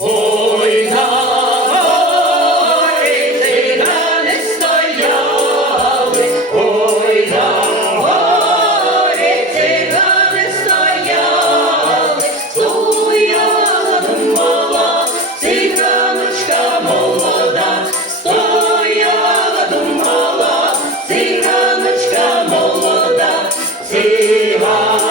Ой да, гори ти га не стояли, ойна, гори цигани стояли, стояла да, думова, циганочка молода, стояла думала, циганочка молода, ціла.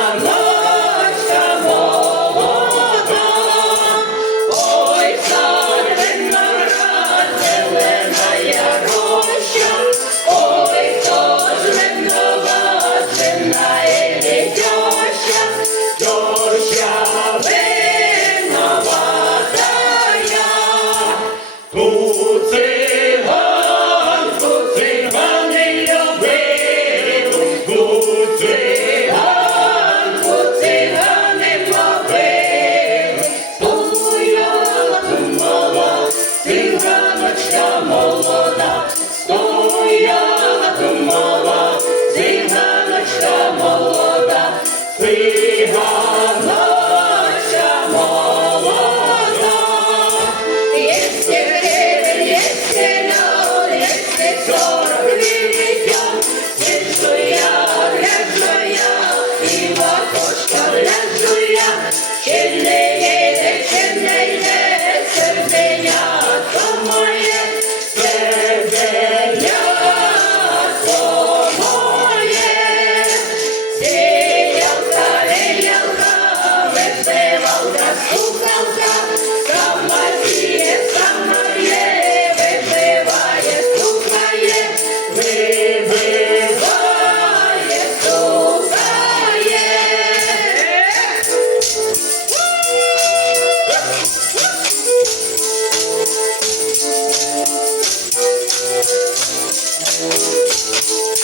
We have